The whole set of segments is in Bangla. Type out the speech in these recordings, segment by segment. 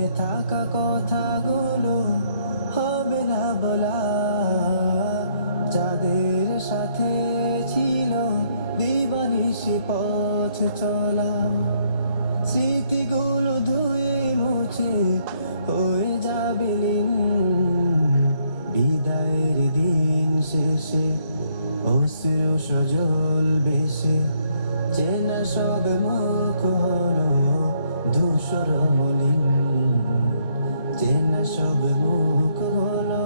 ভেবে থাকা কথাগুলো হবে না বলা। যাদের সাথে ছিল দিবানিশি পথ চলা। স্মৃতিগুলো ধুয়ে মুছে হয়ে যাবে বিদায়ের দিন শেষে অশ্রু সজল বেশে চেনা সব মুখ হল ধূসর মলিন। চেনা সব মুখ হলো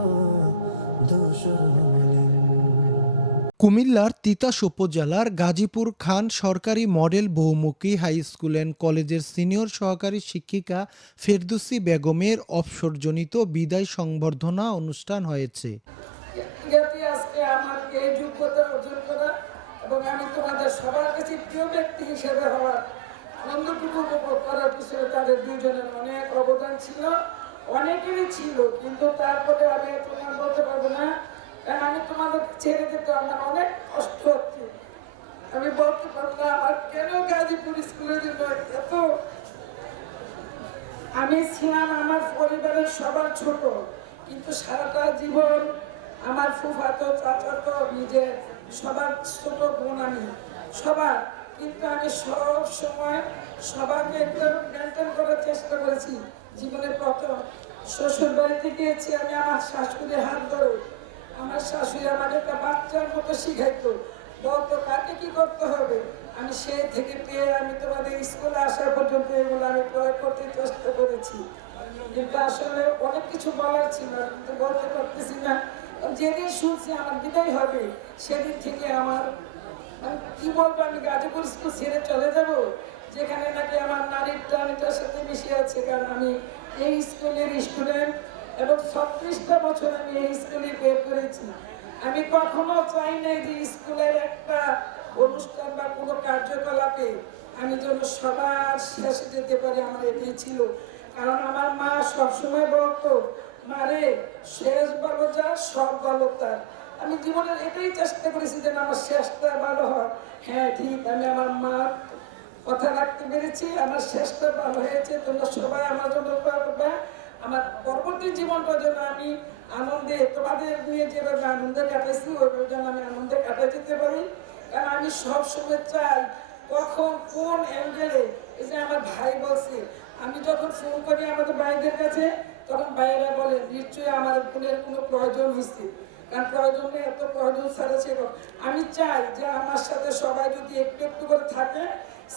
কুমিল্লার তিতাস উপজেলার গাজীপুর খান সরকারি মডেল বহুমুখী হাই স্কুল অ্যান্ড কলেজের সিনিয়র সহকারী শিক্ষিকা ফেরদুসি বেগমের অবসরজনিত বিদায় সংবর্ধনা অনুষ্ঠান হয়েছে। হিসেবে হওয়ার উপভোগ করার পিছনে তাদের অনেক অবদান ছিল। অনেকেরই ছিল, কিন্তু তারপরে আমি তোমার বলতে পারব না। কারণ আমি তোমাদের ছেড়ে যেতে আমার অনেক কষ্ট হচ্ছে। আমি বলতে পারব না, আমার কেন গাজীপুর স্কুলের জন্য এত? আমি ছিলাম আমার পরিবারের সবার ছোট, কিন্তু সারাটা জীবন আমার ফুফাতো, চাচাতো, নিজের সবার ছোট বোন আমি, সবার। কিন্তু আমি সব সময় একদম মেনটেন করার চেষ্টা করেছি। জীবনের প্রথম শ্বশুর বাড়িতে গিয়েছি আমি আমার শাশুড়ির হাত ধরে, আমার শাশুড়ি আমাকে একটা বাচ্চার মতো শিখাইতো, বলতো, কাকে কি করতে হবে? আমি সেই থেকে পেয়ে আমি তোমাদের স্কুলে আসা পর্যন্ত এগুলো আমি প্রয়োগ করতে চেষ্টা করেছি। কিন্তু আসলে অনেক কিছু বলার ছিল, কিন্তু বলতে পারতেছি না। যেদিন শুনছি আমার বিদায় হবে, সেদিন থেকে আমার মানে কি বলব আমি, গাজীপুর স্কুল ছেড়ে চলে যাব, যেখানে নাকি আমার নারীর টানিটার মিশে আছে কারণ আমি এই স্কুলের স্টুডেন্ট এবং ছত্রিশটা বছর আমি এই স্কুলে বের করেছি। আমি কখনো চাই নাই যে স্কুলের একটা অনুষ্ঠান বা কোনো কার্যকলাপে আমি যেন সবার শেষে যেতে পারি, আমার এটাই ছিল। কারণ আমার মা সবসময় বলতো মারে শেষ ভালো যা, সব ভালো তার। আমি জীবনের এটাই চেষ্টা করেছি যেন আমার শেষটা ভালো হয়। হ্যাঁ ঠিক, আমি আমার মার কথা রাখতে পেরেছি, আমার শেষটা ভালো হয়েছে, তোমরা সবাই আমার জন্য করবে। আমার পরবর্তী জীবনটা যেন আমি আনন্দে, তোমাদের নিয়ে যেভাবে আনন্দে কাটাইছি, ওইভাবে যেন আমি আনন্দে কাটাই যেতে পারি। কারণ আমি সব সময় চাই, কখন কোন অ্যাঙ্গেলে এই যে আমার ভাই বলছে, আমি যখন ফোন করি আমাদের ভাইদের কাছে, তখন ভাইয়েরা বলে, নিশ্চয়ই আমার বোনের কোনো প্রয়োজন হয়েছে। কারণ প্রয়োজনে এত প্রয়োজন ছাড়া ছিল আমি চাই যে আমার সাথে সবাই যদি একটু একটু করে থাকে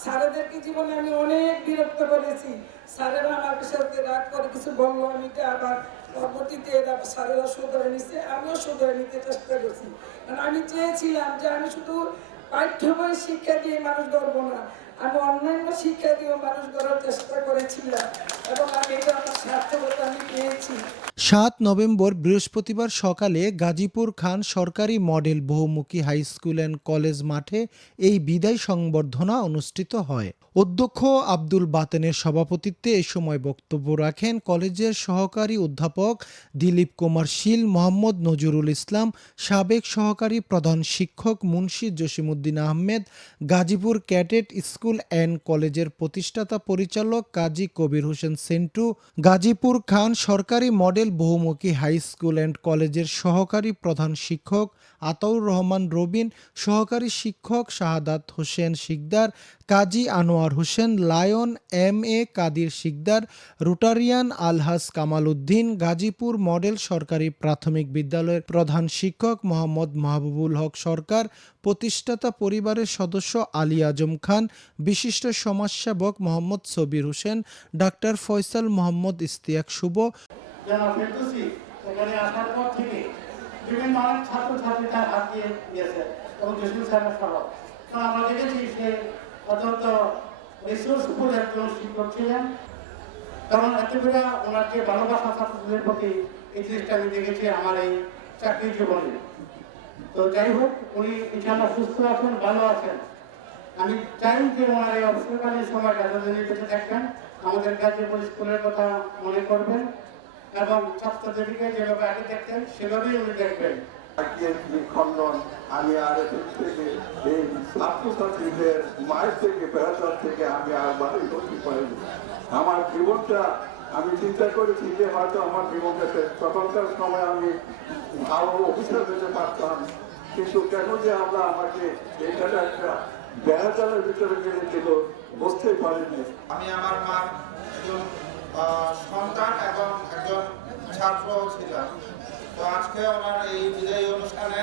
স্যারেদেরকে জীবনে আমি অনেক বিরক্ত করেছি। স্যারেরা আমার সাথে রাগ করে কিছু বলল, আমি তো আবার পরবর্তীতে স্যারেরা শুধরে নিচ্ছে আমিও শুধরে নিতে চেষ্টা করছি। কারণ আমি চেয়েছিলাম যে আমি শুধু পাঠ্য বই শিক্ষা দিয়ে মানুষ গড়বো না, আমি অন্যান্য শিক্ষা দিয়েও মানুষ গড়ার চেষ্টা করেছিলাম। এবং আমি এটা আমার সার্থকতা আমি পেয়েছি। সাত নভেম্বর বৃহস্পতিবার সকালে গাজীপুর খান সরকারি মডেল বহুমুখী হাই স্কুল অ্যান্ড কলেজ মাঠে এই বিদায় সংবর্ধনা অনুষ্ঠিত হয়। অধ্যক্ষ আব্দুল বাতেনের সভাপতিত্বে এ সময় বক্তব্য রাখেন কলেজের সহকারী অধ্যাপক দিলীপ কুমার শীল, মোহাম্মদ নজরুল ইসলাম, সাবেক সহকারী প্রধান শিক্ষক Munshi Jasimuddin Ahmed, Gazipur cadet school and কলেজের প্রতিষ্ঠাতা পরিচালক কাজী কবির হোসেন সেন্টু, গাজীপুর খান সরকারি মডেল বহুমুখী হাই স্কুল অ্যান্ড কলেজের সহকারী প্রধান শিক্ষক আতাউর রহমান, রবিন সহকারী শিক্ষক Shahadat Hossain Sikder, Kazi Anwar Hossain, lion M A Kadir Sikder, Rotarian Alhaj Kamal Uddin Gazipur model সরকারি প্রাথমিক বিদ্যালয়ের প্রধান শিক্ষক মোহাম্মদ মাহবুবুল হক সরকার, প্রতিষ্ঠাতা পরিবারের সদস্য আলী আজম খান, বিশিষ্ট সমাজসেবক মোহাম্মদ সবির হোসেন, ডাক্তার ফয়সাল মোহাম্মদ ইস্তিয়াক শুভ যেন ফেরদুসি এখানে আসার পর থেকে বিভিন্ন অনেক ছাত্রছাত্রী তার হাত দিয়ে দিয়েছে এবং জসিম স্যারের সহ। তো আমরা দেখেছি সে অত্যন্ত রিসোর্সফুল একজন শিক্ষক ছিলেন। কারণ এতগুলা ওনার যে ভালোবাসা ছাত্রদের প্রতি এই জিনিসটা আমি দেখেছি আমার এই চাকরি জীবনে। তো যাই হোক, উনি ইনশাল্লাহ সুস্থ আছেন, ভালো আছেন। আমি চাই যে ওনার এই অবসরকালীন সময়টা যদি বেঁচে থাকবেন, আমাদের গাজীপুর স্কুলের কথা মনে করবেন। এবং ছাত্রদেরকে যেভাবে আগে দেখতেন সেভাবেই উনি দেখবেন। খণ্ডন আমি আর থেকে এই ছাত্রছাত্রীদের মায়ের থেকে পেশার থেকে আমি আর বাড়ি করতে পারিনি। আমার জীবনটা আমি চিন্তা করেছি যে হয়তো আমার জীবনটা শেষ তখনকার সময় আমি ভালো অফিসার হতে পারতাম। কিন্তু কেন যে আমরা আমাকে এখানে একটা বেড়াচালের ভিতরে গেলে দিল বুঝতেই পারিনি। আমি আমার মার একজন সন্তান এবং একজন ছাত্র ছিলাম তো আজকে ওনার এই বিদায়ী অনুষ্ঠানে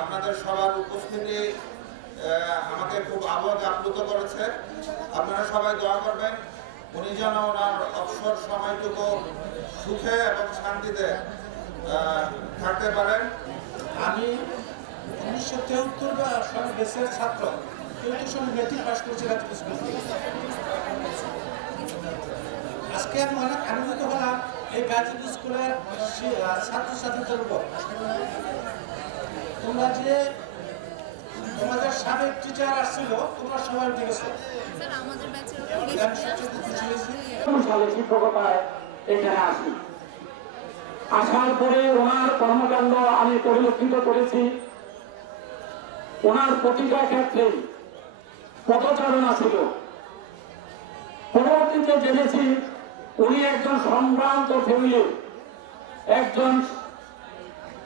আপনাদের সবার উপস্থিতি আমাকে খুব আবহাওয়া আপ্লুত করেছে। আপনারা সবাই দোয়া করবেন, উনি যেন ওনার অবসর সময়টুকু সুখে এবং শান্তিতে থাকতে পারেন। আমি উনিশশো তেহত্তর সালে দেশের ছাত্র। তেহত্তর সালে মেট্রিক পাস করেছি থেকে। আজকে আমি অনেক আনন্দিত হলাম এই গাজীপুর স্কুলের ছাত্রছাত্রীদের উপর তোমরা যে তোমাদের সাবেক টিচার আসছিল তোমরা সবাই সালে শিক্ষকতায় এখানে আসি? আসার পরে ওনার কর্মকাণ্ড আমি পরিলক্ষিত করেছি। ওনার প্রতিটা ক্ষেত্রে পদচারণা ছিল। পরবর্তীতে জেনেছি উনি একজন সম্ভ্রান্ত ফ্যামিলি। একজন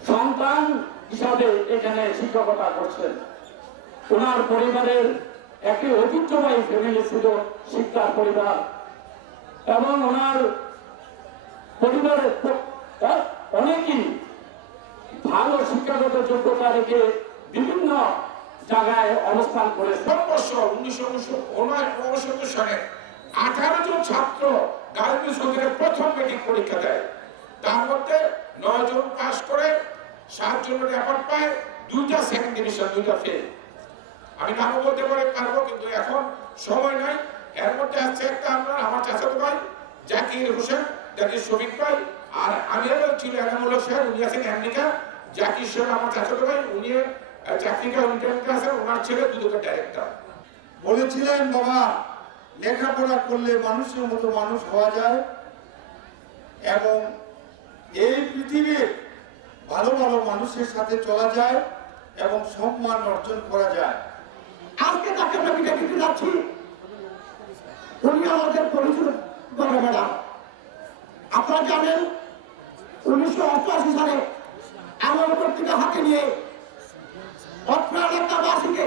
সন্তান হিসাবে এখানে শিক্ষকতা করছেন। ওনার পরিবারের একটি ঐতিহ্যবাহী ফ্যামিলি ছিল শিক্ষার পরিবার। এবং ওনার পরিবারের অনেকেই ভালো শিক্ষাগত যোগ্যতা রেখে বিভিন্ন জায়গায় অবস্থান করেছে ভারতবর্ষ উনিশশো উনসত্তর সালে আঠারো জন ছাত্র গার্মেন্টস সরকারের প্রথম মেট্রিক পরীক্ষা দেয়। তার মধ্যে নয় জন পাস করে, সাত জন রেকর্ড পায়, দুইটা সেকেন্ড ডিভিশন দুইটা ফেল আমি নামও বলতে পারে পারব, কিন্তু এখন সময় নাই। এর মধ্যে আছে একটা আমরা, আমার চাচাতো ভাই, জাকির হোসেন, জাকির শফিক ভাই, আর আমির ছিল এনামুল সাহেব উনি আছেন আমেরিকা। জাকির সাহেব আমার চাচাতো ভাই, উনি চাকরিকা ইন্টারনেটে আছেন, ওনার ছেলে দুদকের ডাইরেক্টর বলেছিলেন, বাবা লেখাপড়া করলে মানুষের মতো মানুষ হওয়া যায় এবং এই পৃথিবীর ভালো ভালো মানুষের সাথে চলা যায় এবং সম্মান অর্জন করা যায়। আজকে তাকে আমরা যাচ্ছি। উনি আমাদের পরিচিত বড়। ম্যাডাম আপনারা জানেন, উনিশশো অষ্টআশি সালে এমন পত্রিকা হাতে নিয়ে অত্র এলাকাবাসীকে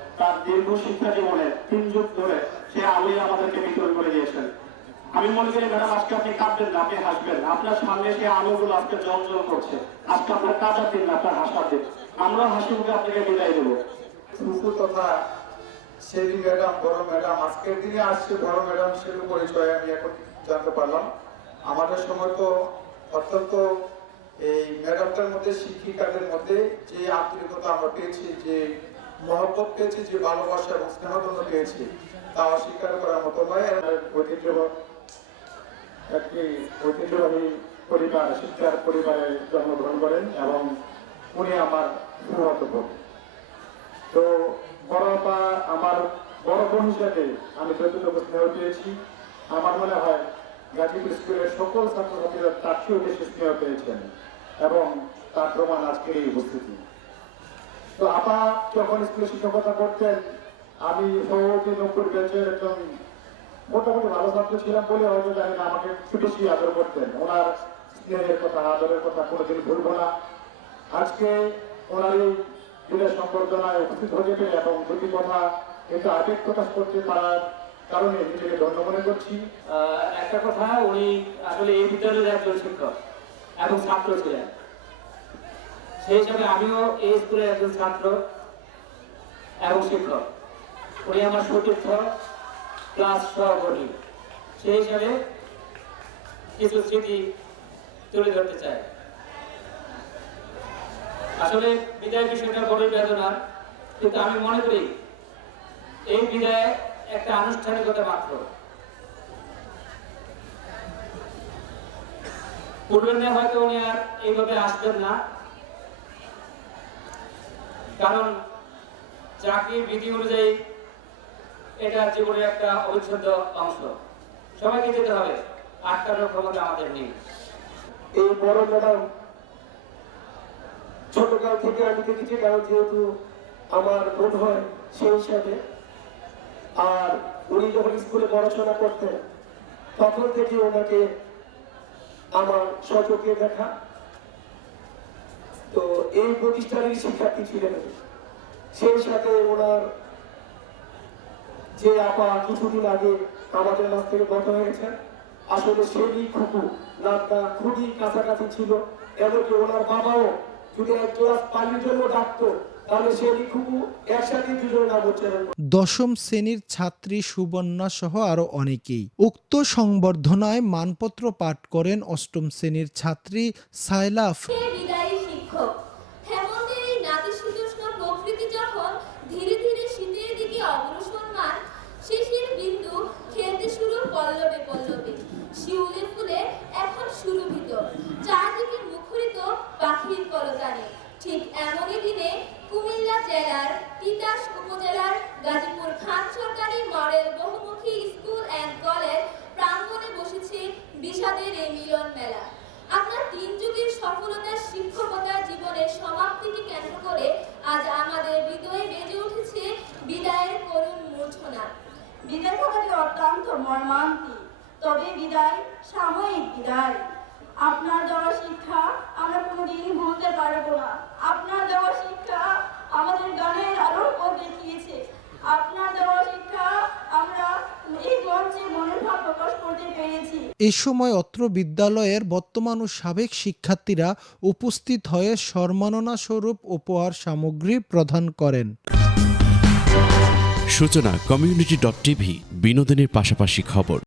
তার দীর্ঘ শিক্ষা জীবনে তিন যুগ ধরে সে আলোই আমাদেরকে বিতরণ করে দিয়েছেন। আমি মনে করি, ম্যাডাম, আজকে আপনি কাঁদবেন না, আপনি হাসবেন আপনার সামনে সেই আলোগুলো আজকে জল জল করছে, আজকে আপনার কাঁদার দিন না, আপনার হাসার দিন। আমরাও হাসি মুখে আপনাকে বিদায় দেবো। তথা ম্যাডাম, বড় ম্যাডাম, আজকের দিনে আসছে বড় ম্যাডাম পরিচয় আমি এখন জানতে পারলাম। আমাদের সময় তো অত্যন্ত, এই ম্যাডামটার মধ্যে, শিক্ষিকাদের মধ্যে যে আন্তরিকতা আমরা পেয়েছি, যে মহব্বত পেয়েছি, যে ভালোবাসা এবং স্নেহদন্য পেয়েছি, তা অস্বীকার করার মতো নয় ঐতিহ্য একটি ঐতিহ্যবাহী পরিবার, শিক্ষার পরিবারে জন্মগ্রহণ করেন এবং উনি আমার ফুয়াতো বোন। তো আমার বড় বোন হিসাবে আমি যতটুকু স্নেহ পেয়েছি, আমার মনে হয় গাজীপুর স্কুলের সকল ছাত্রছাত্রীরা তার চেয়েও বেশি স্নেহ পেয়েছেন এবং তার প্রমাণ আজকের এই উপস্থিতি তো আপা যখন স্কুলে শিক্ষকতা করতেন, আমি সৌদি নব্বই ব্যাচের একজন মোটামুটি ভালো ছাত্র ছিলাম বলে হয়তো জানি না, আমাকে একটু বেশি আদর করতেন। ওনার স্নেহের কথা, আদরের কথা কোনোদিন ভুলবো না। আজকে ওনার এই বিদায় সম্বর্ধনায় উপস্থিত হতে পেরে এবং দুটি কথা একটু আবেগ প্রকাশ করতে পারার কারণে নিজেকে ধন্য মনে করছি। একটা কথা, উনি আসলে এই বিদ্যালয়ের একজন শিক্ষক এবং ছাত্র ছিলেন। সেই হিসাবে আমিও এই স্কুলের একজন ছাত্র এবং শিক্ষক। উনি আমার সতীর্থ, ক্লাস সহকর্মী। সেই হিসাবে কিছু স্মৃতি তুলে ধরতে চাই। আসলে বিদায় বিষয়টা বড়ই বেদনার, কিন্তু আমি মনে করি এই বিদায় একটা আনুষ্ঠানিকতা মাত্র। পূর্বের হয়তো উনি আর এইভাবে আসবেন না কারণ চাকরির বিধি অনুযায়ী এটা জীবনের একটা অবিচ্ছেদ্য অংশ। সবাইকে যেতে হবে, আটকানোর ক্ষমতা আমাদের নেই। এই বড় ম্যাডাম, ছোটকাল থেকে আমি দেখেছি কারণ যেহেতু আমার বোধ হয় সেই হিসাবে, আর উনি যখন স্কুলে পড়াশোনা করতেন, তখন থেকে ওনাকে আমার সচকে দেখা। তো এই প্রতিষ্ঠানের শিক্ষার্থী ছিলেন সেই সাথে ওনার যে আপা কিছুদিন আগে আমাদের মাছ থেকে গত হয়েছে, আসলে সেই খুবু নামটা খুবই কাছাকাছি ছিল, এমনকি ওনার বাবাও যদি এক পানির জন্য ডাকতো। দশম শ্রেণির ছাত্রী সুবর্ণা সহ আরও অনেকেই। উক্ত সংবর্ধনায় মানপত্র পাঠ করেন অষ্টম শ্রেণির ছাত্রী সাইলাফ পাখির কলতানে ঠিক এমনই দিনে কুমিল্লা জেলার তিতাস উপজেলার গাজীপুর খান সরকারি মডেল বহুমুখী স্কুল অ্যান্ড কলেজ প্রাঙ্গণে বসেছে বিষাদের এই মিলন মেলা। আপনার তিন যুগের সফলতার শিক্ষকতার জীবনের সমাপ্তিকে কেন্দ্র করে আজ আমাদের হৃদয়ে বেজে উঠেছে বিদায়ের করুণ মূর্ছনা। বিদায় কথাটি অত্যন্ত মর্মান্তিক। তবে বিদায় সাময়িক বিদায়। আপনার দেওয়া শিক্ষা আমরা কোনোদিন ভুলতে পারব না। আপনার দেওয়া শিক্ষা আমাদের গানের আরও পথ দেখিয়েছে। আপনার দেওয়া শিক্ষা আমরা এই মঞ্চে মনের ভাব প্রকাশ করতে পেরেছি। এ সময় অত্র বিদ্যালয়ের বর্তমান ও সাবেক শিক্ষার্থীরা উপস্থিত হয়ে সম্মাননা স্বরূপ উপহার সামগ্রী প্রদান করেন। সূচনা কমিউনিটি ডট টিভি বিনোদনের পাশাপাশি খবর।